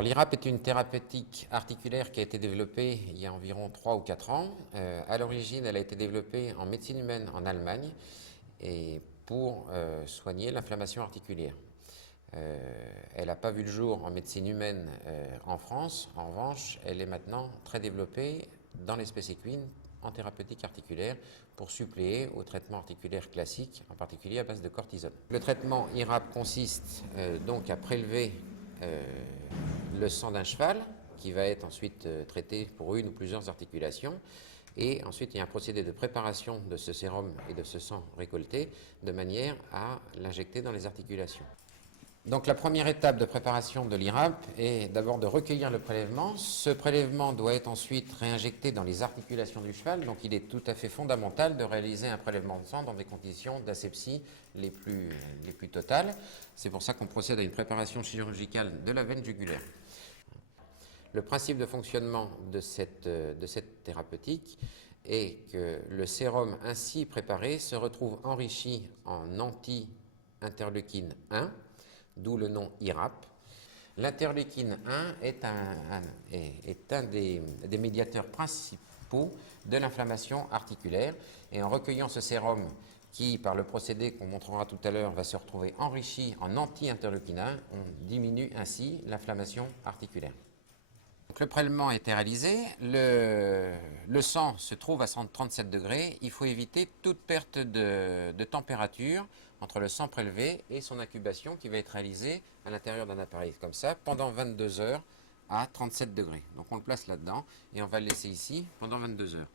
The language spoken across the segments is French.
Alors l'IRAP est une thérapeutique articulaire qui a été développée il y a environ 3 ou 4 ans. À l'origine, elle a été développée en médecine humaine en Allemagne et pour soigner l'inflammation articulaire. Elle n'a pas vu le jour en médecine humaine en France. En revanche, elle est maintenant très développée dans l'espèce équine en thérapeutique articulaire pour suppléer au traitement articulaire classique, en particulier à base de cortisone. Le traitement IRAP consiste donc à prélever le sang d'un cheval qui va être ensuite traité pour une ou plusieurs articulations. Et ensuite, il y a un procédé de préparation de ce sérum et de ce sang récolté de manière à l'injecter dans les articulations. Donc la première étape de préparation de l'IRAP est d'abord de recueillir le prélèvement. Ce prélèvement doit être ensuite réinjecté dans les articulations du cheval. Donc il est tout à fait fondamental de réaliser un prélèvement de sang dans des conditions d'asepsie les plus totales. C'est pour ça qu'on procède à une préparation chirurgicale de la veine jugulaire. Le principe de fonctionnement de cette thérapeutique est que le sérum ainsi préparé se retrouve enrichi en anti-interleukine 1, d'où le nom IRAP. L'interleukine 1 est un des médiateurs principaux de l'inflammation articulaire. Et en recueillant ce sérum qui, par le procédé qu'on montrera tout à l'heure, va se retrouver enrichi en anti-interleukine 1, on diminue ainsi l'inflammation articulaire. Donc, le prélèvement a été réalisé, le sang se trouve à 137 degrés. Il faut éviter toute perte de température entre le sang prélevé et son incubation qui va être réalisée à l'intérieur d'un appareil comme ça pendant 22 heures à 37 degrés. Donc on le place là-dedans et on va le laisser ici pendant 22 heures.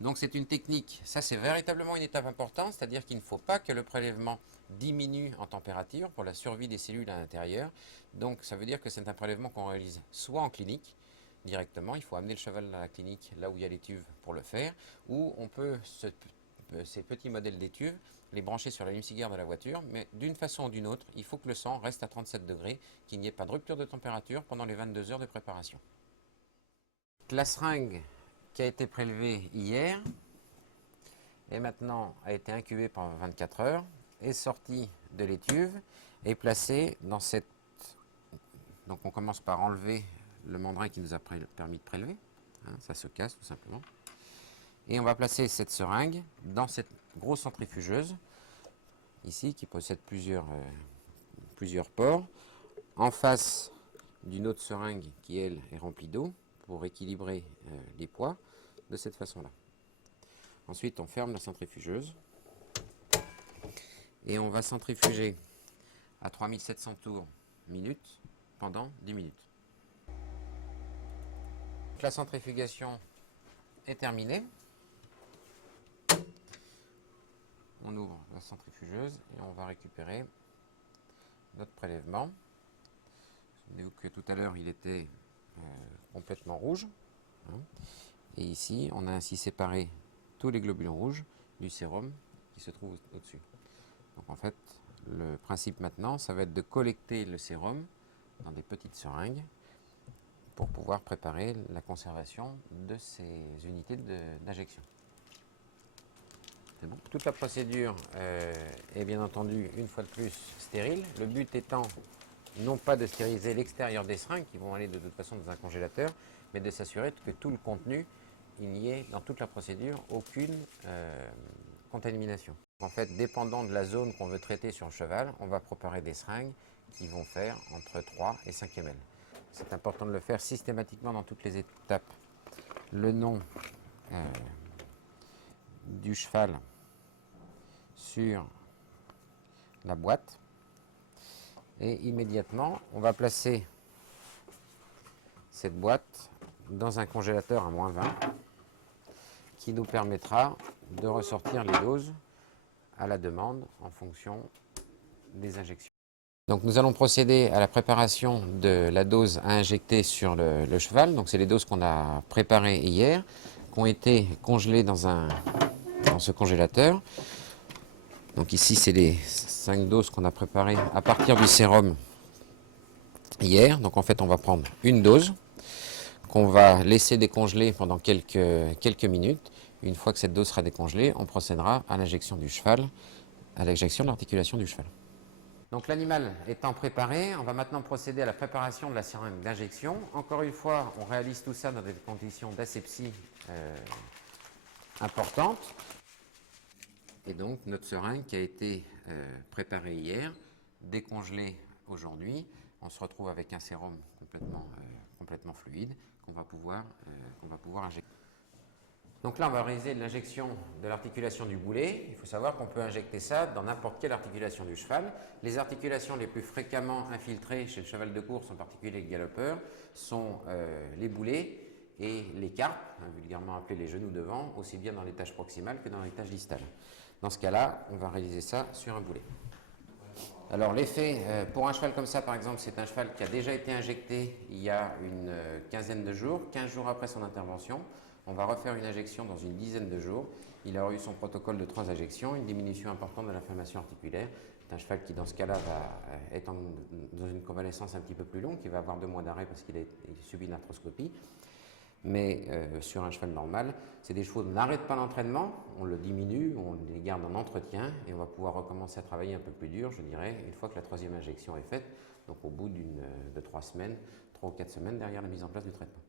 Donc c'est une technique, ça c'est véritablement une étape importante, c'est-à-dire qu'il ne faut pas que le prélèvement diminue en température pour la survie des cellules à l'intérieur. Donc ça veut dire que c'est un prélèvement qu'on réalise soit en clinique, directement, il faut amener le cheval dans la clinique, là où il y a les tubes pour le faire, ou on peut, ces petits modèles d'étuves, les brancher sur l'allume-cigare de la voiture, mais d'une façon ou d'une autre, il faut que le sang reste à 37 degrés, qu'il n'y ait pas de rupture de température pendant les 22 heures de préparation. La seringue qui a été prélevée hier, et maintenant a été incubée pendant 24 heures, est sortie de l'étuve et placée dans cette... Donc on commence par enlever le mandrin qui nous a permis de prélever, hein, ça se casse tout simplement. Et on va placer cette seringue dans cette grosse centrifugeuse, ici, qui possède plusieurs ports, en face d'une autre seringue qui, elle, est remplie d'eau, pour équilibrer les poids, de cette façon-là. Ensuite, on ferme la centrifugeuse, et on va centrifuger à 3700 tours minute pendant 10 minutes. La centrifugation est terminée. On ouvre la centrifugeuse et on va récupérer notre prélèvement. Souvenez-vous que tout à l'heure il était complètement rouge. Hein, et ici, on a ainsi séparé tous les globules rouges du sérum qui se trouve au-dessus. Donc en fait, le principe maintenant, ça va être de collecter le sérum dans des petites seringues pour pouvoir préparer la conservation de ces unités d'injection. C'est bon. Toute la procédure est bien entendu une fois de plus stérile. Le but étant non pas de stériliser l'extérieur des seringues qui vont aller de toute façon dans un congélateur, mais de s'assurer que tout le contenu, il n'y ait dans toute la procédure aucune contamination. En fait, dépendant de la zone qu'on veut traiter sur le cheval, on va préparer des seringues qui vont faire entre 3 et 5 ml. C'est important de le faire systématiquement dans toutes les étapes. Le nom du cheval sur la boîte. Et immédiatement, on va placer cette boîte dans un congélateur à -20 qui nous permettra de ressortir les doses à la demande en fonction des injections. Donc nous allons procéder à la préparation de la dose à injecter sur le cheval. Donc c'est les doses qu'on a préparées hier, qui ont été congelées dans ce congélateur. Donc ici c'est les 5 doses qu'on a préparées à partir du sérum hier. Donc en fait on va prendre une dose qu'on va laisser décongeler pendant quelques minutes. Une fois que cette dose sera décongelée, on procédera à l'injection du cheval, à l'injection de l'articulation du cheval. Donc l'animal étant préparé, on va maintenant procéder à la préparation de la seringue d'injection. Encore une fois, on réalise tout ça dans des conditions d'asepsie importantes. Et donc notre seringue qui a été préparée hier, décongelée aujourd'hui, on se retrouve avec un sérum complètement fluide qu'on va pouvoir injecter. Donc là, on va réaliser l'injection de l'articulation du boulet. Il faut savoir qu'on peut injecter ça dans n'importe quelle articulation du cheval. Les articulations les plus fréquemment infiltrées chez le cheval de course, en particulier le galopeur, sont les boulets et les carpes, vulgairement appelés les genoux devant, aussi bien dans l'étage proximal que dans l'étage distal. Dans ce cas-là, on va réaliser ça sur un boulet. Alors l'effet, pour un cheval comme ça par exemple, c'est un cheval qui a déjà été injecté il y a une quinzaine de jours, 15 jours après son intervention. On va refaire une injection dans une dizaine de jours. Il aura eu son protocole de 3 injections, une diminution importante de l'inflammation articulaire. C'est un cheval qui dans ce cas-là va être dans une convalescence un petit peu plus longue, qui va avoir 2 mois d'arrêt parce qu'il a subi une arthroscopie. Mais sur un cheval normal, c'est des chevaux, on n'arrête pas l'entraînement, on le diminue, on les garde en entretien et on va pouvoir recommencer à travailler un peu plus dur, je dirais, une fois que la 3e injection est faite, donc au bout de 3 semaines, 3 ou 4 semaines derrière la mise en place du traitement.